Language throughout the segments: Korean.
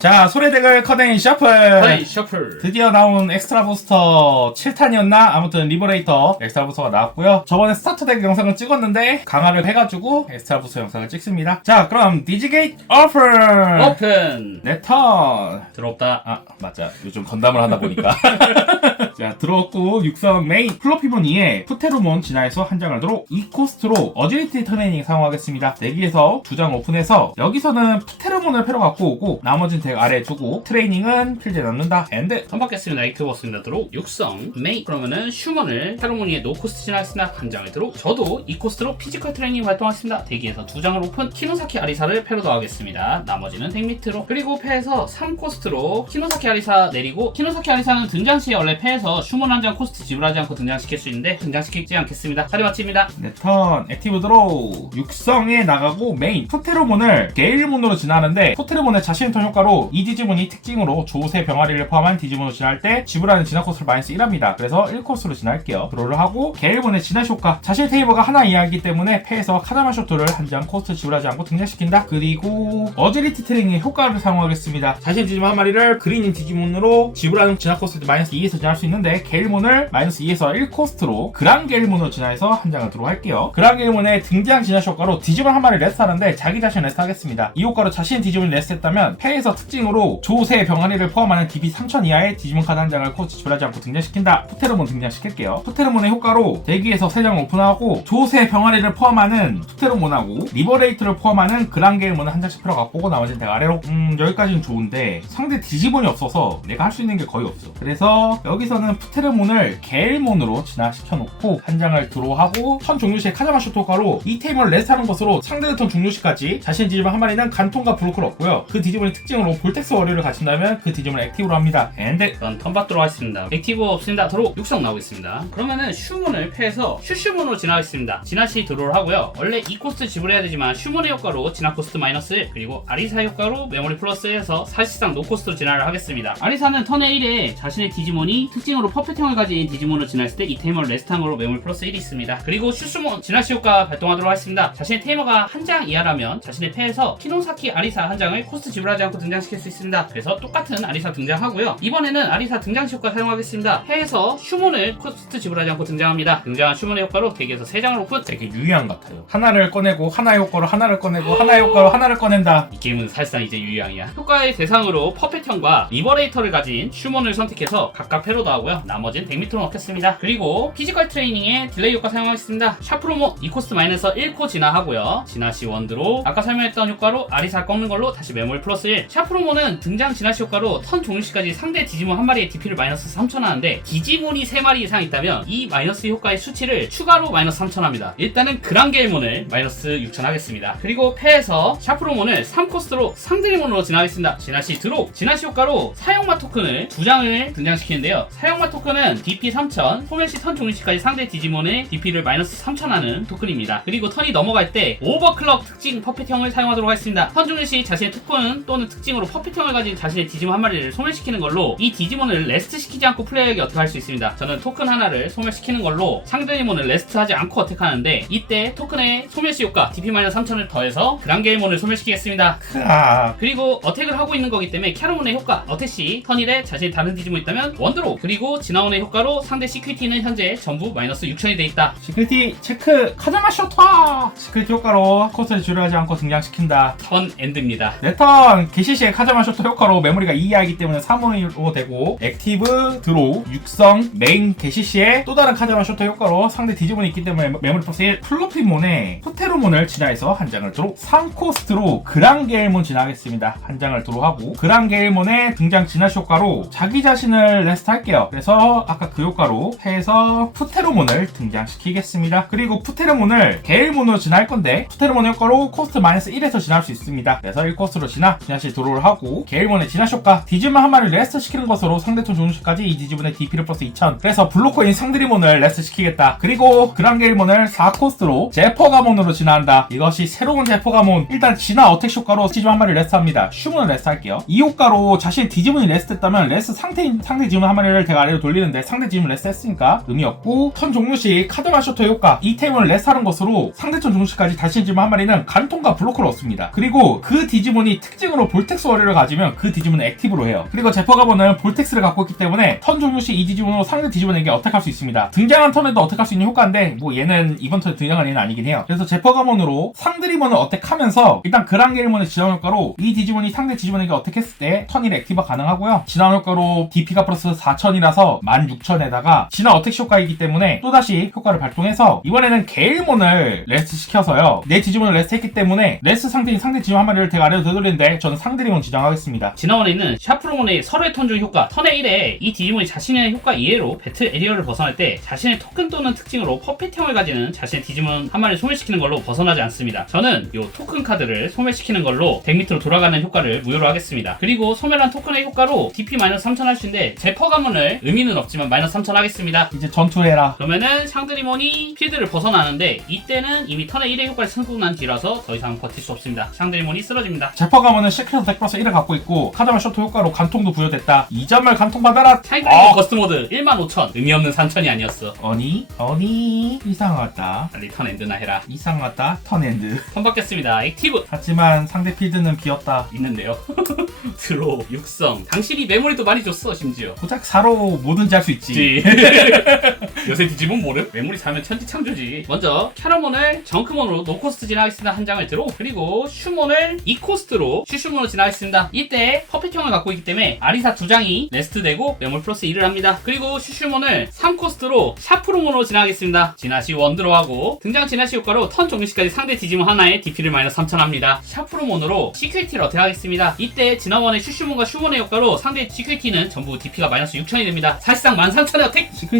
자, 소래대글 커댕 셔플. 하이 셔플 드디어 나온 엑스트라 부스터 7탄이었나? 아무튼 리버레이터 엑스트라 부스터가 나왔고요. 저번에 스타터 덱 영상을 찍었는데 강화를 해가지고 엑스트라 부스터 영상을 찍습니다. 자, 그럼 디지게이트 오픈! 오픈 내 턴! 들어옵다 아, 맞아. 요즘 건담을 하다 보니까. 자, 들어왔고, 육성 메인 플로피몬 2에 푸테로몬 진화에서 한 장을 들어 2코스트로 어질리티 트레이닝 사용하겠습니다. 내기에서 두 장 오픈해서 여기서는 푸테로몬을 패러 갖고 오고 나머지는 덱 아래에 두고 트레이닝은 필드에 넣는다. 엔드! 선박겠습니다 이크버스입니다 들어 육성 메이 그러면은 슈먼을 테로모니에 노코스트 진화했습니다 한 장을 들어 저도 이 코스트로 피지컬 트레이닝 활동하겠습니다 대기에서 두 장을 오픈 키노사키 아리사를 패로 더하겠습니다 나머지는 덱 밑으로 그리고 패에서 3코스트로 키노사키 아리사 내리고 키노사키 아리사는 등장 시에 원래 패에서 슈먼 한 장 코스트 지불하지 않고 등장시킬 수 있는데 등장시키지 않겠습니다 자리 마칩니다 네, 턴 액티브 드로우 육성에 나가고 메인 푸테로몬을 게일몬으로 진화하는데 푸테로몬의 자신 턴 효과로 이 디지몬이 특징으로 조세 병아리를 포함한 디지몬으로 진화할 때 지불하는 진화 코스를 마이너스 1합니다. 그래서 1코스로 진화할게요. 드로우를 하고 게일몬의 진화 효과 자신 테이버가 하나 이하이기 때문에 패에서 카자마 쇼트를 한 장 코스트 지불하지 않고 등장시킨다. 그리고 어질리티 트레이닝의 효과를 사용하겠습니다. 자신 디지몬 한 마리를 그린인 디지몬으로 지불하는 진화 코스를 마이너스 2에서 진화할 수 있는 데 게일몬을 마이너스 2에서 1코스트로 그랑 게일몬으로 진화해서 한 장을 드로우 할게요. 그랑 게일몬의 등장 진화 효과로 디지몬 한 마리 레스하는데 자기 자신 레스하겠습니다. 이 효과로 자신 디지몬이 레스했다면 패에서 특징으로 조세 병아리를 포함하는 DB 3000 이하의 디지몬 카드 한 장을 코스트 지불하지 않고 등장시킨다. 푸테로몬 등장시킬게요. 푸테로몬의 효과로 대기에서 3장 오픈하고 조세 병아리를 포함하는 푸테로몬하고 리버레이트를 포함하는 그랑 게일몬을 한 장씩 풀어갖고 오고 나머지는 내가 아래로 음 여기까지는 좋은데 상대 디지몬이 없어서 내가 할 수 있는 게 거의 없어. 그래서 여기서는 푸테로몬을 게일몬으로 진화시켜 놓고 한 장을 드로우하고 턴 종료 시에 카자마 효과로 이 테이머를 레스하는 것으로 상대의 턴 종료 시까지 자신 디지몬 한 마리는 간통과 블로크를 얻고요. 그 디지몬의 특징으로 볼텍스 워리를 갖춘다면 그 디지몬을 액티브로 합니다. 엔드 그럼 턴받도록 하겠습니다. 액티브 없습니다. 도로 육성 나오겠습니다. 그러면은 슈몬을 패해서 슈슈몬으로 진화하겠습니다. 진화시 드로를 하고요. 원래 이 코스트 지불해야 되지만 슈몬의 효과로 진화 코스트 마이너스 1 그리고 아리사 효과로 메모리 플러스 해서 사실상 노코스트로 진화를 하겠습니다. 아리사는 턴의 1에 자신의 디지몬이 특징 으로 퍼펙팅을 가진 디지몬으로 진화했을 때 이 테이머를 레스탕으로 메모리 플러스 1이 있습니다. 그리고 슈슈몬 진화시 효과 발동하도록 하겠습니다. 자신의 테이머가 한 장 이하라면 자신의 패에서 키노사키 아리사 한 장을 코스트 지불하지 않고 등장시킬 수 있습니다. 그래서 똑같은 아리사 등장하고요. 이번에는 아리사 등장시 효과 사용하겠습니다. 패에서 슈몬을 코스트 지불하지 않고 등장합니다. 등장한 슈몬의 효과로 덱에서 3장을 오픈. 되게 유의한 것 같아요. 하나를 꺼내고 하나의 효과로 하나를 꺼내고 하나의 효과로 하나를 꺼낸다. 이 게임은 사실상 이제 유양이야. 효과의 대상으로 퍼펙션과 리버레이터를 가진 슈몬을 선택해서 각각 패로 더하고 요. 나머지는 덱 밑으로 넣겠습니다. 그리고 피지컬 트레이닝에 딜레이 효과 사용하겠습니다. 샤프로모 2코스트 마이너스 1코 진화하고요. 진화시 원드로 아까 설명했던 효과로 아리사 꺾는 걸로 다시 메모리 플러스 1. 샤프로모는 등장 진화시 효과로 턴 종료 시까지 상대 디지몬 한 마리의 DP를 마이너스 3천 하는데 디지몬이 3마리 이상 있다면 이 마이너스 효과의 수치를 추가로 마이너스 3천 합니다. 일단은 그랑게일몬을 마이너스 6천 하겠습니다. 그리고 패에서 샤프로몬을 3코스트로 상드리몬으로 진화하겠습니다. 진화시 드로 진화시 효과로 사용마 토큰을 두 장을 등장시키는데요. 사용 마 토큰은 DP 3000, 소멸시 턴 종료 시까지 상대 디지몬의 DP를 마이너스 3000 하는 토큰입니다. 그리고 턴이 넘어갈 때 오버클럭 특징 퍼펙형을 사용하도록 하겠습니다. 턴 종료 시 자신의 토큰 또는 특징으로 퍼펙형을 가진 자신의 디지몬 한 마리를 소멸시키는 걸로 이 디지몬을 레스트 시키지 않고 플레이하기 어떻게 할수 있습니다. 저는 토큰 하나를 소멸시키는 걸로 상대 디몬을 레스트하지 않고 어택하는데 이때 토큰의 소멸시 효과 DP-3000을 더해서 그랑게일몬을 소멸시키겠습니다. 아, 그리고 어택을 하고 있는 거기 때문에 캐로몬의 효과 어택시 턴일에 자신이 다른 디지몬 있다면 원드로 그리고 지나온의 효과로 상대 시큐티는 현재 전부 마이너스 6천이 돼 있다. 시크리티 체크 카자마 쇼터 시크리티 효과로 코스를 지루하지 않고 등장시킨다. 턴 엔드입니다. 네턴! 게시시의 카자마 쇼터 효과로 메모리가 2이하이기 때문에 3으로 되고 액티브 드로우 육성 메인 게시시의 또 다른 카자마 쇼터 효과로 상대 디지몬이 있기 때문에 메모리 플러스 1 플로피몬에 푸테로몬을 진화해서 한 장을 드로 3코스트로 그랑게일몬 진화하겠습니다. 한 장을 드로하고 그랑게일몬의 등장 진화 효과로 자기 자신을 레스트 할게요 그래서 아까 그 효과로 해서 푸테로몬을 등장시키겠습니다. 그리고 푸테로몬을 게일몬으로 진화할 건데 푸테로몬 효과로 코스트 마이너스 1에서 진화할 수 있습니다. 그래서 1코스로 진화 진화시 드로우를 하고 게일몬의 진화 효과 디지몬 한 마리를 레스트 시키는 것으로 상대톤 종료시까지 이 디지몬의 DP를 플러스 2000 그래서 블로커인 상드리몬을 레스트 시키겠다. 그리고 그랑게일몬을 4코스트로 제퍼가몬으로 진화한다. 이것이 새로운 제퍼가몬. 일단 진화 어택 효과로 디지몬 한 마리를 레스트합니다. 슈몬을 레스트 할게요. 이 효과로 자신의 디지몬이 레스트했다면 레스트 상태 상대 디지몬 한 마리를 대가 아래로 돌리는데 상대 디지몬 레스 했으니까 의미 없고 턴 종료 시 카드 마 셔터 효과 이템을 레스하는 것으로 상대 턴 종료 시까지 다시 디지몬 한 마리는 간통과 블로커를 얻습니다. 그리고 그 디지몬이 특징으로 볼텍스 워리를 가지면 그 디지몬을 액티브로 해요. 그리고 제퍼가본은 볼텍스를 갖고 있기 때문에 턴 종료 시 이 디지몬으로 상대 디지몬에게 어택할 수 있습니다. 등장한 턴에도 어택할 수 있는 효과인데 뭐 얘는 이번 턴에 등장한 얘는 아니긴 해요. 그래서 제퍼가본으로 상드리몬을 어택하면서 일단 그랑게일몬의 지정 효과로 이 디지몬이 상대 디지몬에게 어택했을 때 턴1 액티브 가능하고요. 진화 효과로 DP가 플러스 4000이라 서 16000에다가 진화 어택 효과이기 때문에 또다시 효과를 발동해서 이번에는 게일몬을 레스트 시켜서요. 내 디지몬을 레스트 했기 때문에 레스트 상대인 상대 디지몬 한 마리를 대가 아래로 되돌리는데 저는 상드리몬 지정하겠습니다. 지난번에 있는 샤프로몬의 서로의 턴중 효과 턴의 1에 이 디지몬이 자신의 효과 이외로 배틀 에리어를 벗어날 때 자신의 토큰 또는 특징으로 퍼펙트형을 가지는 자신의 디지몬 한 마리를 소멸시키는 걸로 벗어나지 않습니다. 저는 이 토큰 카드를 소멸시키는 걸로 덱 밑으로 돌아가는 효과를 무효로 하겠습니다. 그리고 소멸한 토큰의 효과로 DP-3000 할수 있는데 제퍼 가문을 의미는 없지만 마이너스 3000 하겠습니다. 이제 전투해라. 그러면은 샹드리몬이 필드를 벗어나는데 이때는 이미 턴의 1의 효과를 승부 난 뒤라서 더 이상 버틸 수 없습니다. 샹드리몬이 쓰러집니다. 제퍼 가문은 시크릿 덱 플러스 1을 갖고 있고 카드마 셔터 효과로 간통도 부여됐다. 2점을 간통받아라. 타이거리그 아. 거스트 모드 15,000 의미 없는 3,000이 아니었어. 어니? 어니? 이상하다. 빨리 턴 엔드나 해라. 이상하다. 턴 엔드. 턴 받겠습니다. 액티브 하지만 상대 필드는 비었다. 있는데요. 드로 육성. 당신이 메모리도 많이 줬어 심지어. 고작 4로 뭐든지 할 수 있지. 지. 요새 뒤집은 모름? 메모리 사면 천지창조지. 먼저 캐러몬을 정크몬으로 노코스트 진화하겠습니다. 한 장을 들어. 그리고 슈몬을 이코스트로 슈슈몬으로 진화하겠습니다. 이때 퍼펙형을 갖고 있기 때문에 아리사 두 장이 레스트 되고 메모리 플러스 1을 합니다. 그리고 슈슈몬을 3코스트로 샤프로몬으로 진화하겠습니다. 진화시 원드로 하고 등장 진화시 효과로 턴 종료 시까지 상대 디지몬 하나에 DP를 마이너스 3000 합니다. 샤프로몬으로 시큐리티를 어택하겠습니다. 이때 진화원의 슈슈몬과 슈몬의 효과로 상대 시큐리티는 전부 DP가 마이너스 6000이 됩니다. 사실상 13000의 어택! 시크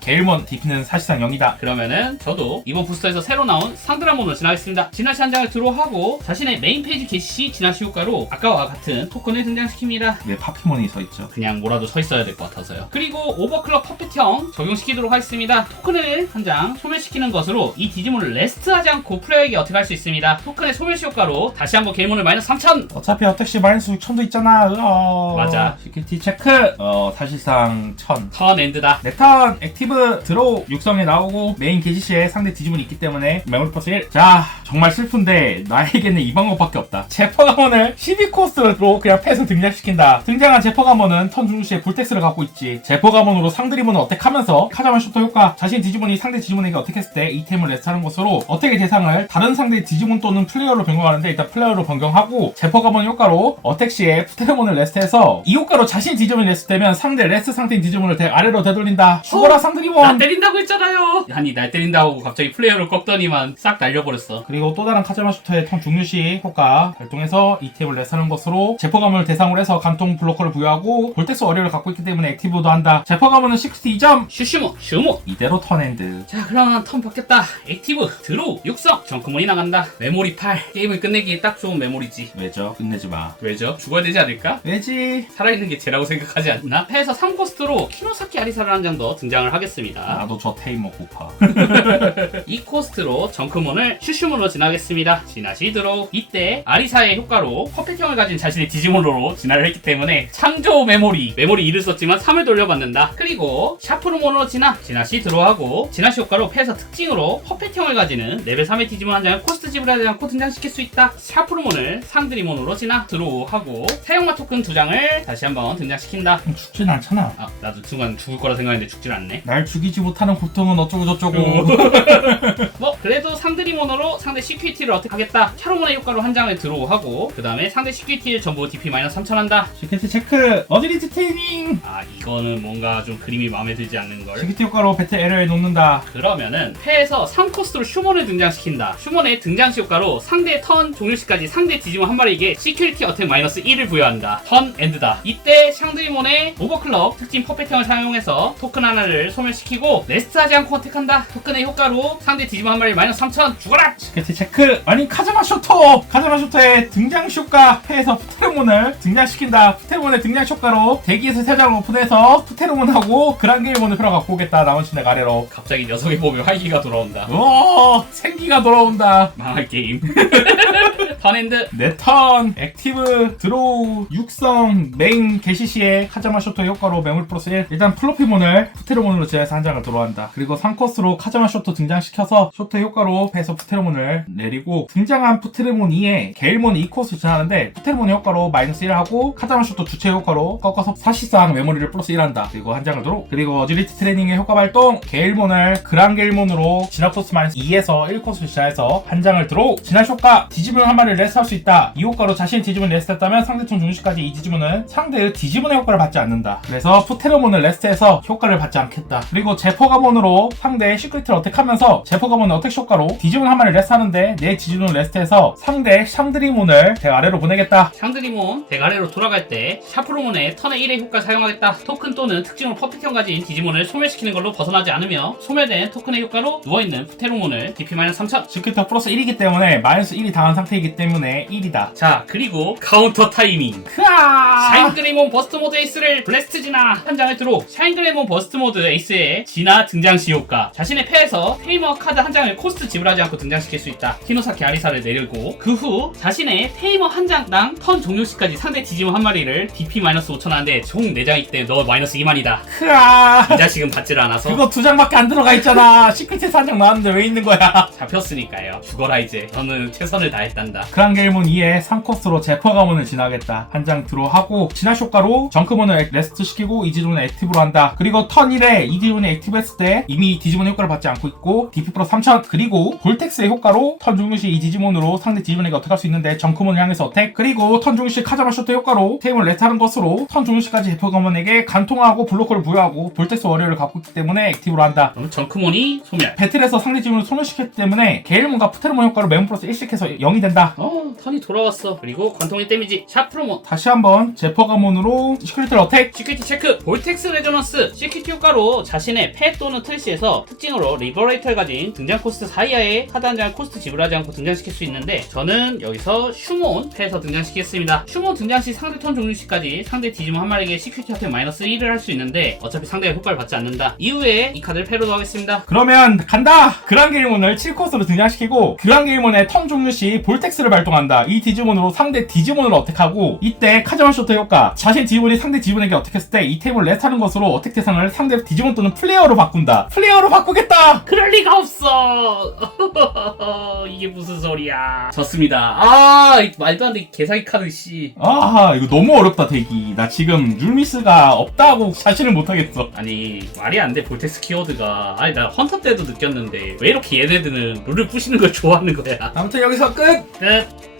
게일몬 DP는 사실상 0이다. 그러면은 저도 이번 부스터에서 새로 나온 상드라몬을 진화하겠습니다. 진화시 한 장을 드로우하고 자신의 메인 페이지 게시 시 진화시 효과로 아까와 같은 토큰을 등장시킵니다. 왜 파피몬이 서 있죠? 그냥 뭐라도 서 있어야 될 것 같아서요. 그리고 오버클럭 퍼펫형 적용시키도록 하겠습니다. 토큰을 한 장 소멸시키는 것으로 이 디지몬을 레스트하지 않고 플레이에게 어택할 수 있습니다. 토큰의 소멸시 효과로 다시 한번 게임몬을 마이너스 3000! 어차피 어택시 마이너스 6천도 있잖아. 으어. 맞아. 시크릿 체크. 어, 사실상 1000. 턴 엔드다. 네턴 액티브 드로우 육성에 나오고 메인 게시시에 상대 디지몬이 있기 때문에 메모리 1. 자, 정말 슬픈데 나에게는 이 방법밖에 없다. 제퍼가몬을 12코스로 그냥 패스 등장시킨다. 등장한 제퍼가몬은 턴 중시에 불텍스를 갖고 있지. 제퍼가몬으로 상드리몬을 어택하면서 카자만 슈터 효과 자신 디지몬이 상대 디지몬에게 어택했을 때 이템을 레스하는 것으로 어택의 대상을 다른 상대 디지몬 또는 플레이어로 변경하는데 일단 플레이어로 변경하고 제퍼가몬 효과로 어택 시에 푸테르몬을 레스트해서 이 효과로 자신 디지몬이 레스트되면 상대 레스트 상태인 디지몬을 대 아래로 되돌린다. 죽어라 나 상드리몬! 때린다고 했잖아요. 아니 날 때린다고 하고 갑자기 플레이어를 꺾더니만 싹 날려버렸어. 그리고 또 다른 카자마 슈터의 턴 종료 시 효과 발동해서 이템을 레스하는 것으로 제퍼가몬을 대상으로 해서 감통 블로커를 부여하고 볼텍스 어리를 갖고 있기 때문에 액티브도 한다. 제퍼가몬은 62점! 슈슈모 슈모. 이대로 턴엔드. 자 그럼 턴 바뀌었다. 액티브 드로우 육성 정크몬이 나간다. 메모리 8 게임을 끝내기에 딱 좋은 메모리지. 왜죠? 끝내지 마. 왜죠? 죽어야 되지 않을까? 왜지? 살아있는 게 쟤라고 생각하지 않나? 패에서 3코스트로 키노사키 아리사를 한장더 등장 을 하겠습니다. 나도 저 테이머 고파. 2코스트로 정크몬을 슈슈몬으로 진화하겠습니다. 진화시 드로우. 이때 아리사의 효과로 퍼펙형을 가진 자신의 디지몬으로 진화를 했기 때문에 창조 메모리. 메모리 2를 썼지만 3을 돌려받는다. 그리고 샤프로몬으로 진화. 진화시 드로우하고 진화시 효과로 패에서 특징으로 퍼펙형을 가지는 레벨 3의 디지몬 한 장을 코스트 지불하지 않고 등장시킬 수 있다. 샤프로몬을 상드리몬으로 진화 드로우하고 사용마 토큰 두 장을 다시 한번 등장시킨다. 죽진 않잖아. 아 나도 순간 죽을 거라 생각했는데 죽질 않네. 날 죽이지 못하는 고통은 어쩌고 저쩌고. 뭐 그래도 상드리모노로 상대 CQT를 어떻게 하겠다 샤로몬의 효과로 한 장을 드로우하고 그 다음에 상대 CQT를 전부 DP-3000 한다 시크릿 체크. 어드리트 트레이닝. 아 이거는 뭔가 좀 그림이 마음에 들지 않는 걸 시크릿 효과로 배틀 에러에 놓는다. 그러면은 패에서 3코스트로 슈몬을 등장시킨다 슈몬의 등장시 효과로 상대 턴 종료 시까지 상대 디지몬 한 마리에게 시큐리티 어택 마이너스 1을 부여한다 턴 엔드다 이때 샹드리몬의 오버클럭 특징 퍼펙형을 사용해서 토큰 하나를 소멸시키고 레스트하지 않고 어택한다 토큰의 효과로 상대 디지몬 한 마리 마이너스 3000 죽어라 시크릿 체크. 아니 카자마 셔터. 카자마 셔터의 등장 효과 패에서 푸테르몬을 등장시킨다. 푸테르몬의 등장 효과로 대기에서 세 장을 오픈해서 푸테르몬하고 그랑게일몬을 풀어 갖고 오겠다. 나머지 내 아래로. 갑자기 녀석의 몸에 활기가 돌아온다 오 생기가 돌아온다. 망할 게임 턴엔드 네턴. 액티브 드로우 육성 메인 게시 시에 카자마 쇼토 효과로 매물 플러스 1 일단 플로피몬을 푸테로몬으로 제해서 한 장을 들어간다. 그리고 3코스로 카자마 쇼토 등장시켜서 쇼토 효과로 패서 푸테로몬을 내리고 등장한 푸테로몬 2에 게일몬 2코스 지나는데 푸테로몬 효과로 마이너스 1 하고 카자마 쇼토 주체 효과로 꺾어서 사실상 메모리를 플러스 1 한다. 그리고 한 장을 들어. 그리고 어지리티 트레이닝의 효과 발동. 게일몬을 그란 게일몬으로 진압 코스 마이너스 2에서 1코스 지나해서 한 장을 들어. 진압 효과 디지몬 한 마리를 레스할 수 있다. 이 효과로 자신의 디지몬을 레스했다면 상대총 중시까지 이 디지몬은 상대의 디지몬의 효과를 받지 않는다. 그래서 푸테로몬을 레스트해서 효과를 받지 않겠다. 그리고 제퍼가몬으로 상대의 시크릿을 어택하면서 제퍼가몬의 어택 효과로 디지몬 한 마리를 레스하는데 내 디지몬을 레스트해서 상대 샹드리몬을 대 아래로 보내겠다. 샹드리몬 대가래로 돌아갈 때 샤프로몬의 턴의 1의 효과를 사용하겠다. 토큰 또는 특징으로 퍼펙션 가진 디지몬을 소멸시키는 걸로 벗어나지 않으며 소멸된 토큰의 효과로 누워있는 푸테로몬을 DP-3000 시크릿 플러스 1이기 때문에 마이너스 1이 당한 상태이기 때문에 1이다. 자 그리고 카운터 타이밍. 크아! 샤인 그레몬 버스트 모드 에이스를 블래스트 진화 한 장을 들어 샤인 그레몬 버스트 모드 에이스의 진화 등장 시 효과. 자신의 패에서 페이머 카드 한 장을 코스트 지불하지 않고 등장시킬 수 있다. 키노사키 아리사를 내리고. 그 후 자신의 페이머 한 장당 턴 종료 시까지 상대 디지몬 한 마리를 DP-5천 하는데 총 4장이기 때문에 너 마이너스 2만이다. 크아! 이 자식은 받지를 않아서. 그거 두 장밖에 안 들어가 있잖아. 시크릿에서 한장 나왔는데 왜 있는 거야? 잡혔으니까요. 죽어라 이제. 너는 최선을 다했단다 그랑게일몬 2에 3코스로 제퍼가몬을 진화하겠다. 한장 들어하고 진화 효과로 정크몬을 레스트 시키고 이 디지몬을 액티브로 한다. 그리고 턴 1에 이 디지몬을 액티브 했을 때 이미 디지몬 효과를 받지 않고 있고 DP 플러스 3000 그리고 볼텍스의 효과로 턴 중류 시이 디지몬으로 상대 디지몬에게 어택할 수 있는데 정크몬을 향해서 어택. 그리고 턴 중류 시 카자마 쇼트 효과로 테임을 레스하는 것으로 턴 중류 시까지 제퍼가몬에게 간통하고 블로커를 부여하고 볼텍스 워리어를 갖고 있기 때문에 액티브로 한다. 그럼 정크몬이 소멸. 배틀에서 상대 지문을 소멸시켰기 때문에 게일몬과 푸테르몬 효과로 메몬 플러스 1씩 해서 0이 된다. 어 턴이 돌아왔어. 그리고 관통의 데미지 샤프로몬 다시 한번 제퍼가몬으로 시크릿을 어택. 시큐리티 체크. 볼텍스 레저넌스 시큐리티 효과로 자신의 패 또는 트리시에서 특징으로 리버레이터를 가진 등장 코스트 한 장을 코스트 지불하지 않고 등장시킬 수 있는데 저는 여기서 슈몬 패에서 등장시키겠습니다. 슈몬 등장 시 상대 턴 종료 시까지 상대 디지몬 한 마리에게 시큐리티 핫에 마이너스 1을 할 수 있는데 어차피 상대가 효과를 받지 않는다. 이후에 이 카드를 패로 넣겠습니다. 그러면 간다! 그랑게일몬을 7코스로 등장시키고 그랑게일몬의 턴 종료 시 볼텍스 를 발동한다. 이 디지몬으로 상대 디지몬을 어택하고 이때 카자마 쇼트 효과 자신 디지몬이 상대 디지몬에게 어택했을 때 이 템을 레스하는 것으로 어택 대상을 상대 디지몬 또는 플레이어로 바꾼다. 플레이어로 바꾸겠다! 그럴 리가 없어 이게 무슨 소리야 졌습니다 아이 말도 안 돼 개사기 카드 씨 아 이거 너무 어렵다 대기. 나 지금 룰미스가 없다고 자신을 못하겠어. 아니 말이 안 돼 볼텍스 키워드가 아니 나 헌터 때도 느꼈는데 왜 이렇게 얘네들은 룰을 부시는 걸 좋아하는 거야 아무튼 여기서 끝! 끝ね。